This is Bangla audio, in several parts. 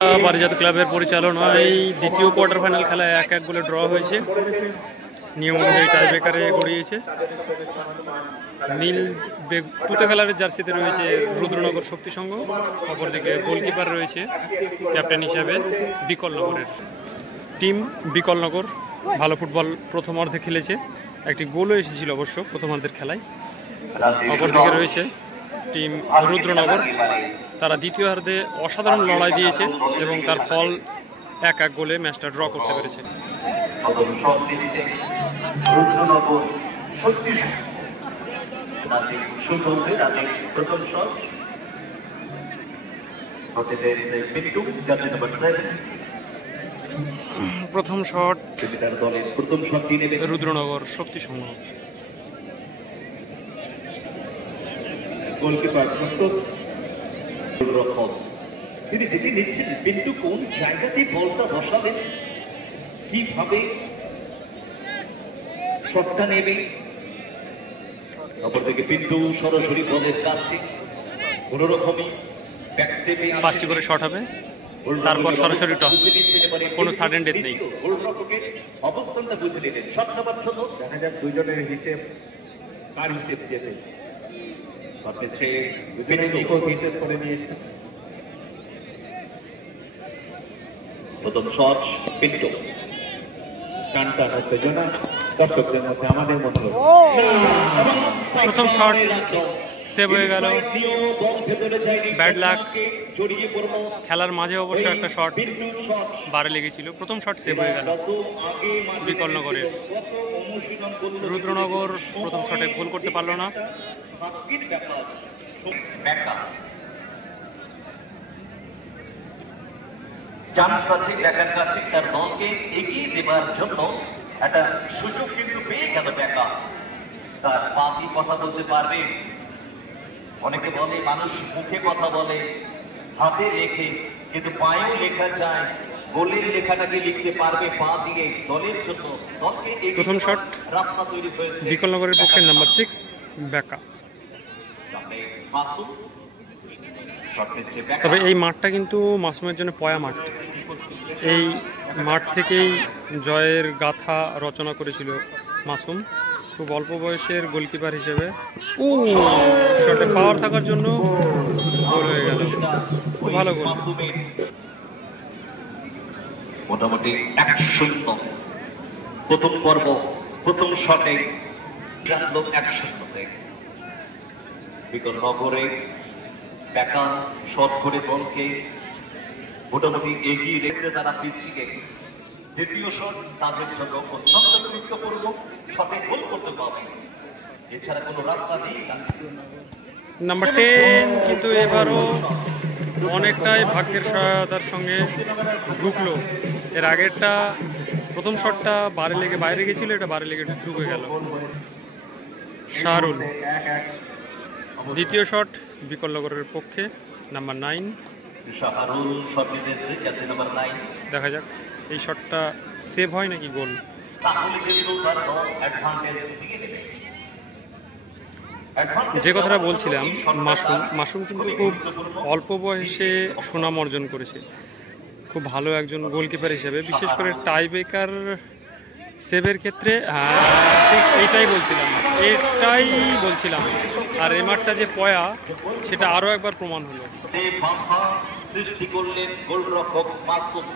পারিজাত ক্লাবের পরিচালনায় দ্বিতীয় কোয়ার্টার ফাইনাল খেলায় 1-1 গোলে ড্র হয়েছে। নিয়ম অনুযায়ী টাইব্রেকারে গড়িয়েছে। নীল তুতে কালারের জার্সিতে রয়েছে রুদ্রনগর শক্তি সংঘ, অপরদিকে গোলকিপার রয়েছে ক্যাপ্টেন হিসাবে বিকলনগরের টিম। বিকলনগর ভালো ফুটবল প্রথম অর্ধে খেলেছে, একটি গোলও এসেছিল অবশ্য প্রথমার্ধের খেলায়। অপরদিকে রয়েছে টিম রুদ্রনগর, তারা দ্বিতীয়ার্ধে অসাধারণ লড়াই দিয়েছে এবং তার ফল 1-1 গোলে ম্যাচটা ড্র করতে পেরেছে। প্রথম শট রুদ্রনগর শক্তি সংঘ। গোলকিপার প্রস্তুত, তিনি দেখে নিচ্ছেন পিন্টু কোন জায়গাতে বলটা বসাবেন, কিভাবে শটটা নেবে। অপরদিকে পিন্টু সরাসরি বলের কাছে, কোন রকমই ব্যাকস্টেপে 5টি করে শট হবে, তারপর সরাসরি টস, কোনো সাডেন ডেথ নেই। অবস্থানটা বুঝে নিলেন। শট নাম্বার 16, দেখা যাক দুইজনের হিসেব কার হিসেব যেতে। প্রথম শট পিন্টু, টানটা উত্তেজনা দর্শকদের মধ্যে, আমাদের মধ্যে। প্রথম শট সেভ হয়ে গেল, ব্যাড লাক। খেলার মাঝে অবশ্য একটা শট বারে লেগেছিল, প্রথম শট সেভ হয়ে গেল বিকলনগরের। রুদ্রনগর প্রথম শটে গোল করতে পারল না। চান্স আছে ব্যাকার কাছে তার দলকে এগিয়ে দেবার জন্য, একটা সুযোগ কিন্তু পেয়ে গেল ব্যাকা। তার পা কি কথা বলতে পারবে? অনেকে বলে মানুষ মুখে কথা বলে, হাতে লেখে, কিন্তু পায়েও লেখা যায়। গোলের লেখাটাকে লিখতে পারবে পা দিয়ে। দলের জন্য দলকে প্রথম শট রাস্তা তৈরি হয়েছে বিকলনগরের পক্ষে নাম্বার 6 ব্যাকা। তবে এই মাঠটা কিন্তু মাসুমের জন্য পয়া মাঠ। এই মাঠ থেকেই জয়ের গাথা রচনা করেছিল মাসুম, খুব অল্প বয়সের গোলকিপার হিসেবে। শটে পাওয়ার থাকার জন্য গোল হয়ে গেল, খুব ভালো গোল। মোটামুটি 1-0 প্রথম পর্ব, প্রথম শটে 1-0 বিকলনগরে ব্যাকা শট করে বলকে মোটামুটি এগিয়ে রেখে তারা পিছিয়ে। দ্বিতীয় শট তাদের জন্য অত্যন্ত গুরুত্বপূর্ণ, শটে গোল করতে পারবে, এছাড়া কোনো রাস্তা নেই। নাম্বার 10 কিন্তু এবারও অনেকটাই ভাগ্যের সহায়তার সঙ্গে ঢুকলো। এর আগেরটা প্রথম শটটা বারে লেগে বাইরে গেছিল, এটা বারে লেগে ঢুকে গেল। শাহরুল দ্বিতীয় শট বিকলনগরের পক্ষে নাম্বার 9। দেখা যাক এই শটটা সেভ হয় নাকি গোল। যে কথাটা বলছিলাম, মাসুম কিন্তু খুব অল্প বয়সে সুনাম অর্জন করেছে, খুব ভালো একজন গোলকিপার হিসেবে, বিশেষ করে টাইব্রেকার সেভের ক্ষেত্রে। ঠিক এটাই বলছিলাম। আর এই মাঠটা যে পয়া, সেটা আরও একবার প্রমাণ হলো। সৃষ্টি করলেন গোলরক্ষক মাসুম,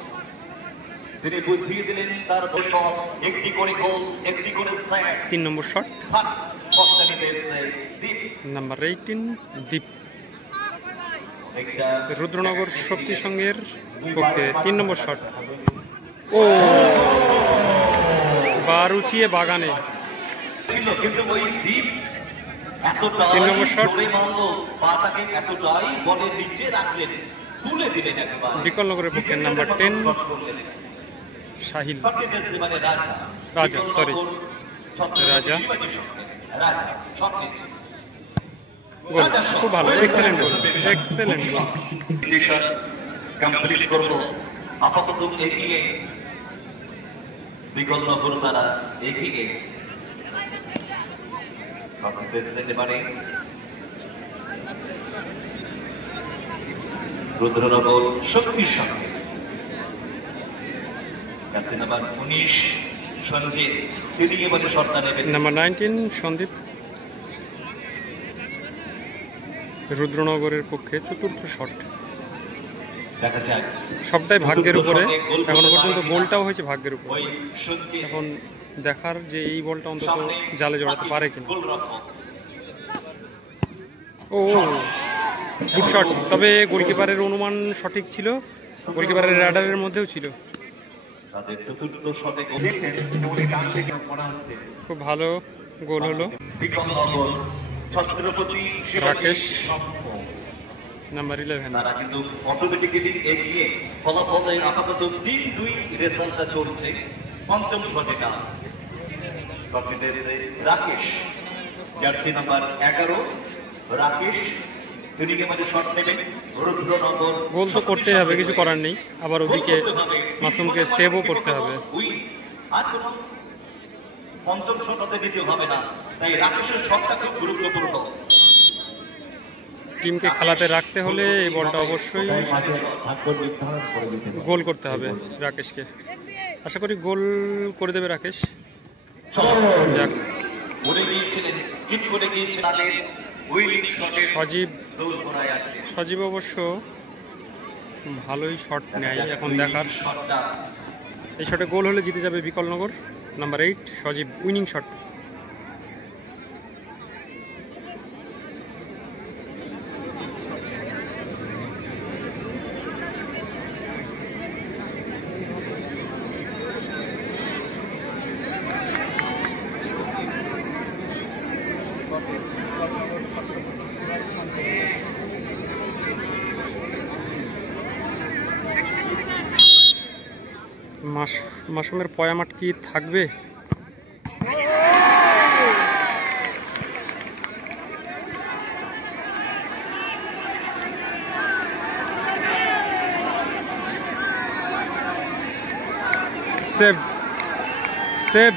তিনি বুঝিয়ে দিলেন তার শট, একটি করে গোল, একটি করে সেভ। 3 নম্বর শট নাম্বার 18 দীপ, রুদ্রনগর শক্তি সংঘের পক্ষে 3 নম্বর শট। বারুচিয়ে বাগানে 3 নম্বর শট বিকলনগরের পক্ষে নাম্বার 10 সাহিল রাজা গোল, খুব ভালো, এক্সেলেন্ট গোল। কমপ্লিট করলো আপাতত এগিয়ে বিকলনগর, তারা এগিয়ে রুদ্রনগর শক্তির সঙ্গে জার্সি নাম্বার 19 সন্দীপ তিনি এবারে শটটা নেবেন। নাম্বার 19 সন্দীপ রুদ্রনগরের পক্ষে চতুর্থ শট। দেখা যাক সবটাই ভাগ্যের উপরে, এখনো পর্যন্ত গোলটাও হয়েছে ভাগ্যের উপরে। এখন দেখার যে এই বলটা অন্তত জালে জড়াতে পারে কিনা। ও গুড শট, তবে গোলকিপারের অনুমান সঠিক ছিল, গোলকিপারের রাডারের মধ্যেও ছিল। খুব ভালো গোল হলো। রাকেশ নাম্বার 11 তারা কিন্তু অটোমেটিক্যালি এগিয়ে ফলাফলে আপাতত 3-2 রেজাল্টটা চলছে। পঞ্চম শটে না রাকেশ জার্সি নাম্বার 11 রাকেশ তিনি এবারে শট নেবেন। রুদ্রনগর গোল তো করতে হবে, কিছু করার নেই। আবার ওদিকে মাসুমকে সেভও করতে হবে। আর কোনো পঞ্চম শটতে দিতে হবে না, তাই রাকেশের শটটা খুব গুরুত্বপূর্ণ। টিমকে খেলাতে রাখতে হলে এই বলটা অবশ্যই গোল করতে হবে রাকেশকে। আশা করি গোল করে দেবে রাকেশ। যাক সজীব অবশ্য ভালোই শট নেয়, এখন দেখার। এই শটে গোল হলে জিতে যাবে বিকলনগর। নাম্বার 8 সজীব উইনিং শট। মাসুমের পয়ামাট কি থাকবে? Save save.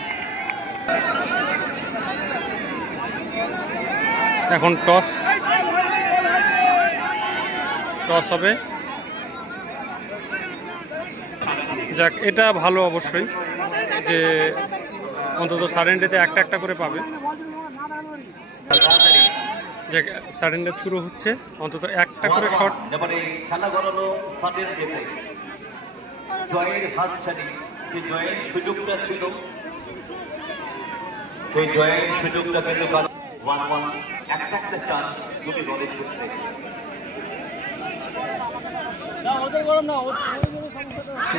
এখন টস হবে। যাক, এটা ভালো অবশ্যই যে অন্তত সাডেনডেতে একটা করে পাবে। যে সাডেনডে শুরু হচ্ছে, অন্তত একটা করে শট। খেলা গড়ালো সাডেনডেতে জয়ের হাতছানি, যে জয়ের সুযোগটা ছিল সেই জয়ের সুযোগটা পেল 1-1। একটা চান্স দুটি দলের ক্ষেত্রে।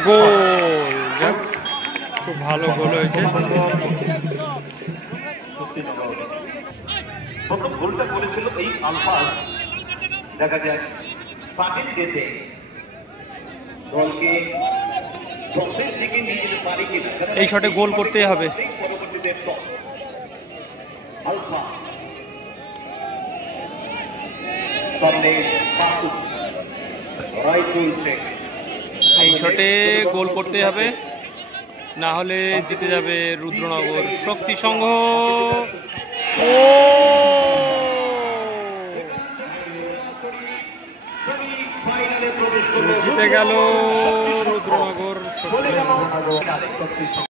গোল, খুব ভালো গোল হয়েছে। প্রথম গোলটা করেছিল এই আলফাজ। দেখা যায় সাডেনডেতে দলকে টসের দিকে নিয়ে যেতে পারে কিনা। এই শটে গোল করতেই হবে। পরবর্তীতে টস আলফাজ সামনে মাসুদ লড়াই চলছে। এই শটে গোল করতে হবে, না হলে জিতে যাবে রুদ্রনগর শক্তি সংঘ। ও জিতে গেল রুদ্রনগর শক্তি সংঘ।